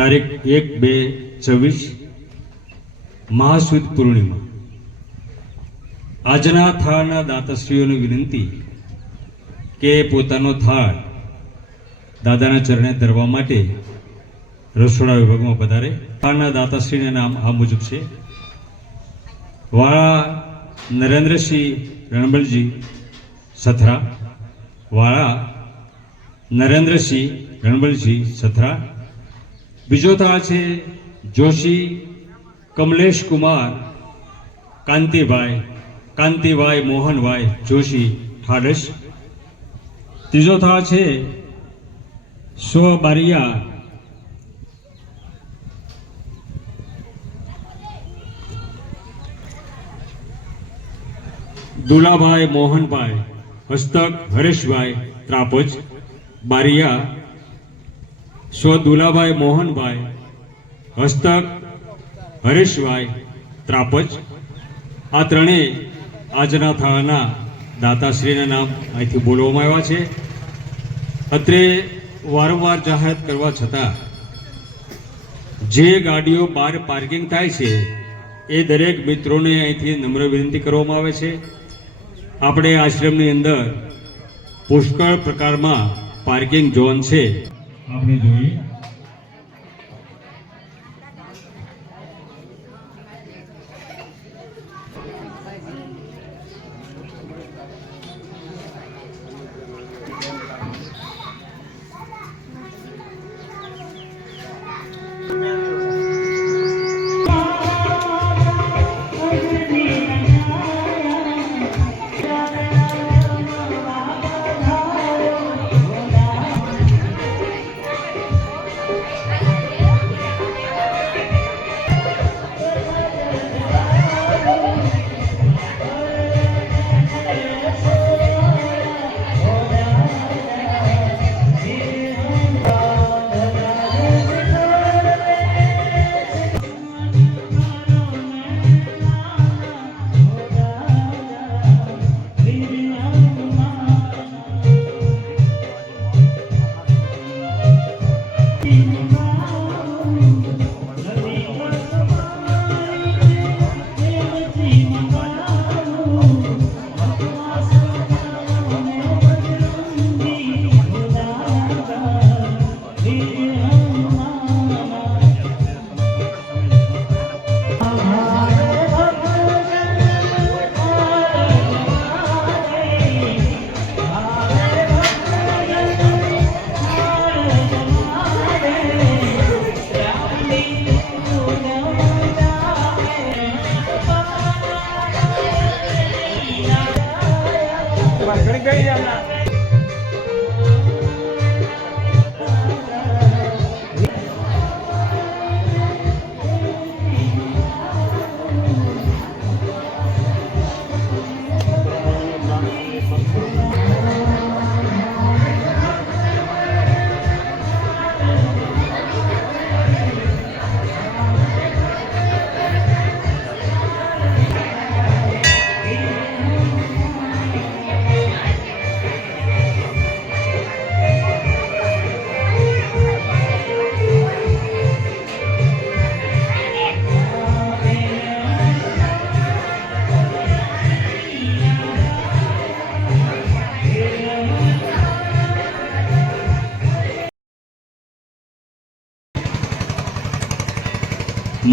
તારીખ એક બે છવ્વીસ મહાસુદ પૂર્ણિમા. આજના થાળના દાતાશ્રીઓને વિનંતી કે પોતાનો થાળ દાદાના ચરણે ધરવા માટે રસોડા વિભાગમાં પધારે. થાળના દાતાશ્રીના નામ આ મુજબ છે. વાળા નરેન્દ્રસિંહ રણબલજી સથરા. વાળા નરેન્દ્રસિંહ રણબલજી સથરા. બીજો થાળ છે જોશી કમલેશ કુમાર, કાંતિભાઈ કાંતિભાઈ મોહનભાઈ જોશી ઠાડસ. ત્રીજો થાળ છે સ્વ બારિયા દુલાભાઈ મોહનભાઈ, હસ્તક હરેશભાઈ, ત્રાપજ, બારિયા સ્વ દુલાભાઈ મોહનભાઈ, હસ્તક હરેશભાઈ ત્રાપજ, આ ત્રણેય આજના થાળાના દાતાશ્રીના નામ અહીંથી બોલવામાં આવ્યા છે. અત્રે વારંવાર જાહેરાત કરવા છતાં જે ગાડીઓ બહાર પાર્કિંગ થાય છે, એ દરેક મિત્રોને અહીંથી નમ્ર વિનંતી કરવામાં આવે છે. આપણે આશ્રમની અંદર પુષ્કળ પ્રકારમાં પાર્કિંગ ઝોન છે. આપણે જોઈએ. ગણિતભાઈ હમણાં.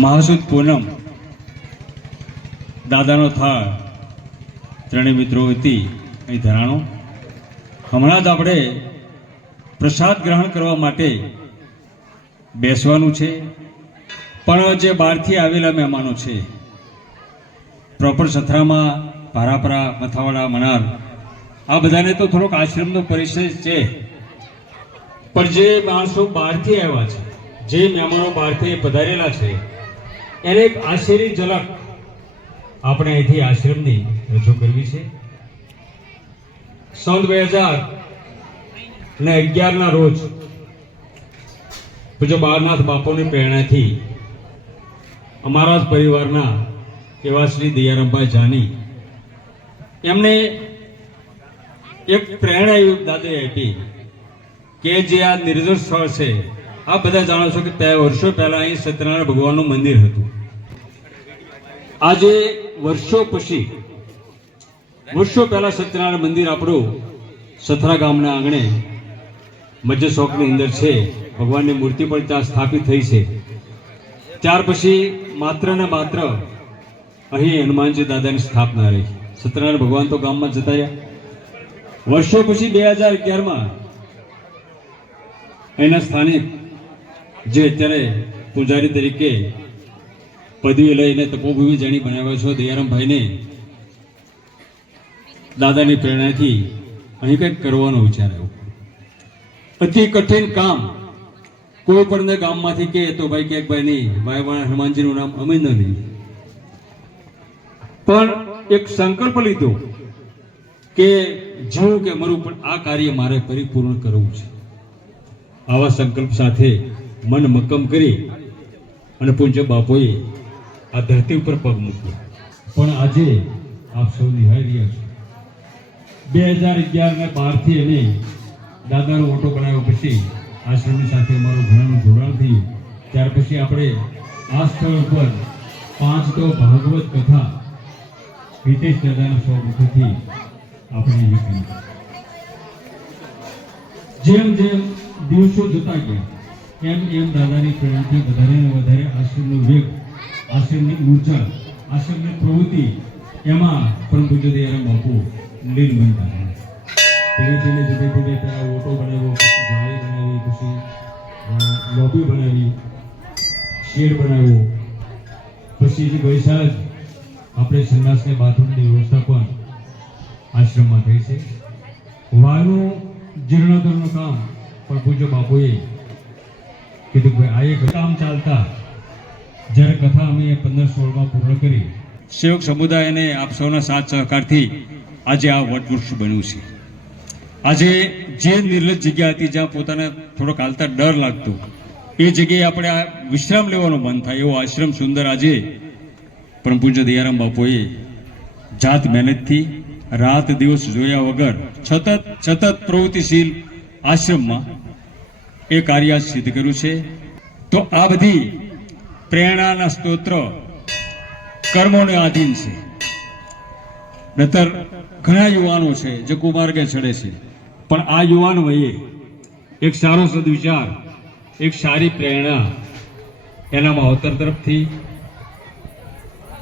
મહાસુદ પૂનમ, દાદાનો થાળ, ત્રણેય મિત્રો હતી, અહીં ધરાણો. હમણાં જ આપણે પ્રસાદ ગ્રહણ કરવા માટે બેસવાનું છે. પણ જે બહારથી આવેલા મહેમાનો છે, પ્રોપર સથરામાં, ભારાપરા, મથાવાડા, મનાર, આ બધાને તો થોડોક આશ્રમનો પરિચય છે. પણ જે માણસો બહારથી આવ્યા છે, જે મહેમાનો બહારથી પધારેલા છે એને એક આશ્ચર્ય ઝલક આપણે અહીંથી આશ્રમની રજૂ કરવી છે. સન બે હજાર ને અગિયારના રોજ પૂજ્ય બાળનાથ બાપુની પ્રેરણાથી અમારા જ પરિવારના એવા શ્રી દયારામભાઈ જાની એમને એક પ્રેરણા એવી દાદે આપી કે જે આ નિર્જન સ્થળ છે આ બધા જાણો છો કે તે વર્ષો પહેલા અહીં સત્યનારાયણ ભગવાનનું મંદિર હતું. આજે વર્ષો પછી, વર્ષો પહેલા સત્યનારાયણ મંદિર આપણું સથરા ગામના આંગણે મજ્જે ચોકની અંદર છે. ભગવાનની મૂર્તિ પણ ત્યાં સ્થાપિત થઈ છે. ત્યાર પછી માત્ર ને માત્ર અહીં હનુમાનજી દાદાની સ્થાપના રહી. સત્યનારાયણ ભગવાન તો ગામમાં જતા રહ્યા. વર્ષો પછી બે હજાર અગિયારમાં એના સ્થાનિક જે અત્યારે પૂજારી તરીકે પદવી લઈને તપોભૂમિ જાણી બનાવ્યો છો, દયારામભાઈને દાદાની પ્રેરણાથી અહીં કંઈક કરવાનો વિચાર આવ્યો. અતિ કઠિન કામ કોઈ પણ ગામમાંથી કહે તો ભાઈ ક્યાંક ભાઈ નહીં ભાઈ હનુમાનજીનું નામ અમે ન લઈએ. પણ એક સંકલ્પ લીધો કે જીવું કે મરું પણ આ કાર્ય મારે પરિપૂર્ણ કરવું છે. આવા સંકલ્પ સાથે મન મક્કમ કરી અને પૂજ્ય બાપોએ આ ધરતી ઉપર પગ મૂક્યો પણ આજે આપ સૌ નિહાળી રહ્યા છો. બે હજાર અગિયાર ને બારથી એને દાદાનો ઓટો બનાવ્યો પછી આશ્રમની સાથે અમારું ઘણાનું જોડાણ થયું. ત્યાર પછી આપણે આ સ્થળ ઉપર પાંચ તો ભાગવત કથા હિતેશ દાદાના સ્વમુખથી આપણે લીધી જેમ જેમ દિવસો જતા ગયા, એમ એમ દાદાની પ્રેરણાથી વધારે ને વધારે આશ્રમનો વેગ આશ્રમની ઊર્જા આશ્રમની પ્રવૃત્તિ એમાં પણ પૂજ્ય દયારામ બાપુ લીન બનતા ધીરે ધીરે ધીરે ધીરે ત્યાં ઓટો બનાવ્યો, ગાય બનાવી, પછી લોબી બનાવી શેડ બનાવ્યો. પછી જે જ આપણે સંન્યાસને બાથરૂમની વ્યવસ્થા પણ આશ્રમમાં થઈ છે. વાયુ જીર્ણોદ્ધારનું કામ પણ પૂજ્ય બાપુએ કીધું ભાઈ આ એક કામ ચાલતા જ્યારે કથા અમે પંદર સોળમાં પૂર્ણ કરી, સેવક સમુદાયને આપ સૌના સાથ સહકારથી આજે આ વટવૃક્ષ બન્યું છે. આજે જે નિર્લજ જગ્યા હતી જ્યાં પોતાને થોડોક હાલતા ડર લાગતો, એ જગ્યાએ આપણે આ વિશ્રામ લેવાનું મન થાય એવો આશ્રમ સુંદર આજે પરમ પૂજ્ય દયારામ બાપુએ જાત મહેનતથી રાત દિવસ જોયા વગર સતત સતત પ્રવૃત્તિશીલ આશ્રમમાં એ કાર્ય સિદ્ધ કર્યું છે. તો આ બધી પ્રેરણાના સ્તોત્ર કર્મોને આધીન છે. નતર ઘણા યુવાનો છે જે કુમાર્ગે ચડે છે. પણ આ યુવાન વયે એક સારો સદવિચાર, એક સારી પ્રેરણા એનામાં અવતર તરફથી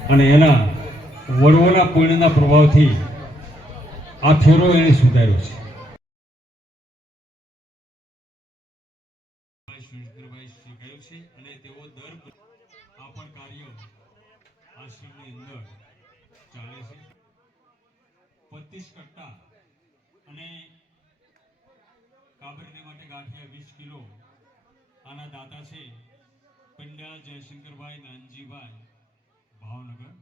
અને એના વડવોના પુણ્યના પ્રભાવથી આ ફેરો એને સુધાર્યો છે સુરેન્દ્રભાઈ શીખાયું છે અને તેઓ દર આ પણ કાર્ય આશ્રમની અંદર ચાલે છે પચીસ કટ્ટા અને કાબરને માટે ગાંઠિયા વીસ કિલો આના દાતા છે પંડ્યા જયશંકરભાઈ નાનજીભાઈ ભાવનગર.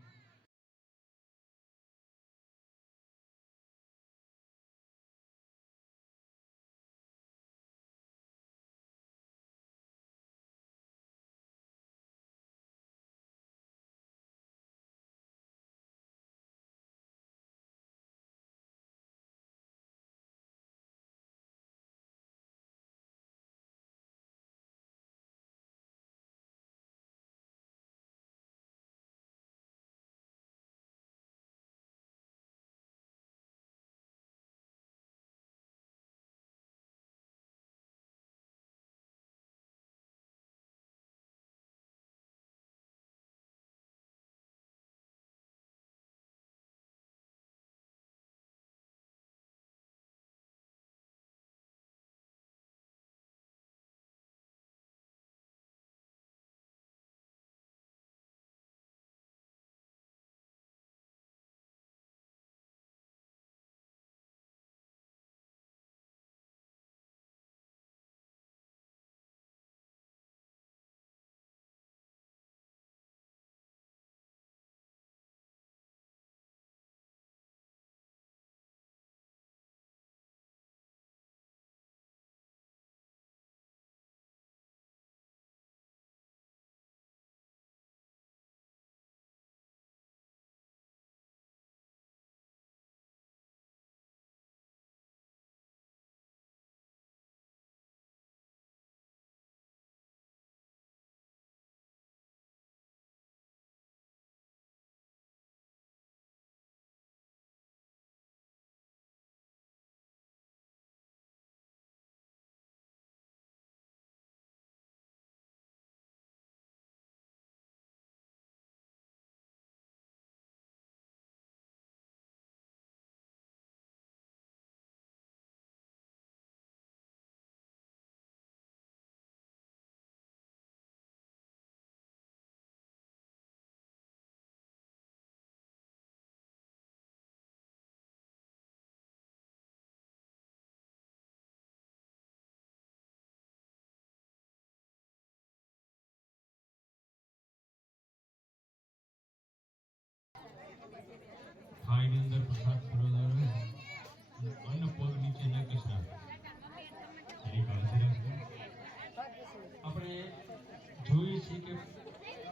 છીએ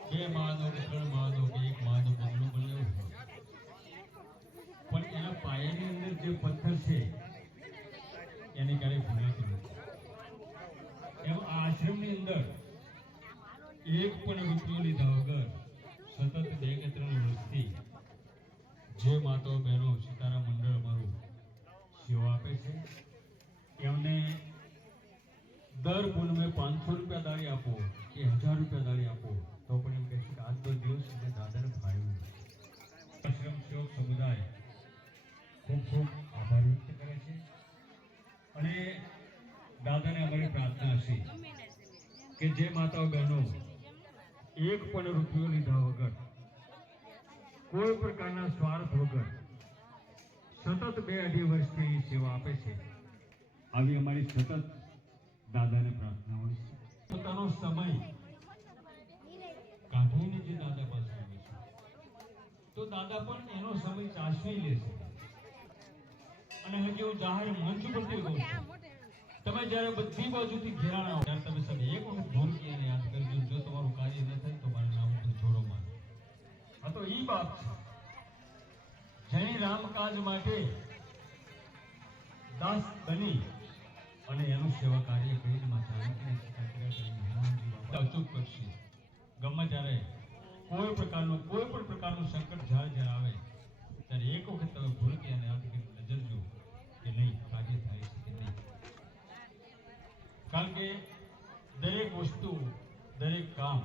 કે બે માળનો કે ત્રણ માળનો કે એક માળનો બંગલો બનાવ્યો પણ એના પાયાની અંદર જે પથ્થર છે કે જે માતા બહેનો એક પણ રૂપિયો લીધા વગર કોઈ પ્રકારના સ્વાર્થ વગર સતત બે અઢી વર્ષથી સેવા આપે છે. આવી અમારી સતત દાદાને પ્રાર્થના હોય છે. પોતાનો સમય કાઢીને જે દાદા પાસે આવે છે. તો દાદા પણ એનો સમય ચાસવી લે છે. અને હજી હું જાહેર મંચ પર કહું છું તમે જ્યારે બધી બાજુથી ઘેરાણા હો ત્યારે તમે સૌ એક વખત ઢોલકીયાને યાદ કરજો. જો તમારું કાર્ય ન થાય તો મારું નામ ઉપર જોડો માન આ તો ઈ બાપ છે. જેની રામકાજ માટે દાસ બની અને એનું સેવા કાર્ય કરીને માતા કરીને અચૂક કરશે. ગમે ત્યારે કોઈ પ્રકારનું, કોઈ પણ પ્રકારનું સંકટ જ્યારે જ્યારે આવે, ત્યારે એક વખત તમે ભૂલકી અને યાદ કરીને નજર કે નહીં કાર્ય થાય છે કે નહીં કારણ કે દરેક વસ્તુ દરેક કામ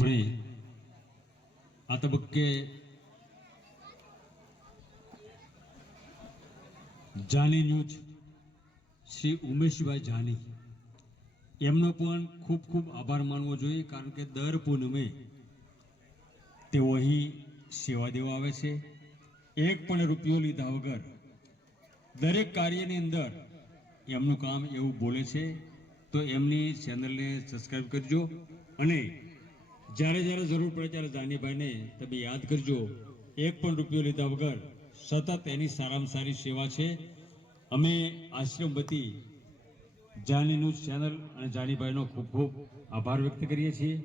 આપણે આ તબક્કે જાની ન્યૂઝ શ્રી ઉમેશભાઈ જાની. એમનો પણ ખૂબ ખૂબ આભાર માનવો જોઈએ કારણ કે દર પૂનમે તેઓ અહીં સેવા દેવા આવે છે. એક પણ રૂપિયો લીધા વગર દરેક કાર્યની અંદર એમનું કામ એવું બોલે છે. તો એમની ચેનલને સબસ્ક્રાઈબ કરજો અને જ્યારે જ્યારે જરૂર પડે ત્યારે જાનીભાઈને તમે યાદ કરજો, એક પણ રૂપિયો લીધા વગર સતત એની સારામાં સારી સેવા છે. અમે આશ્રમ વતી જાનીનું ચેનલ અને જાનીભાઈનો ખૂબ ખૂબ આભાર વ્યક્ત કરીએ છીએ.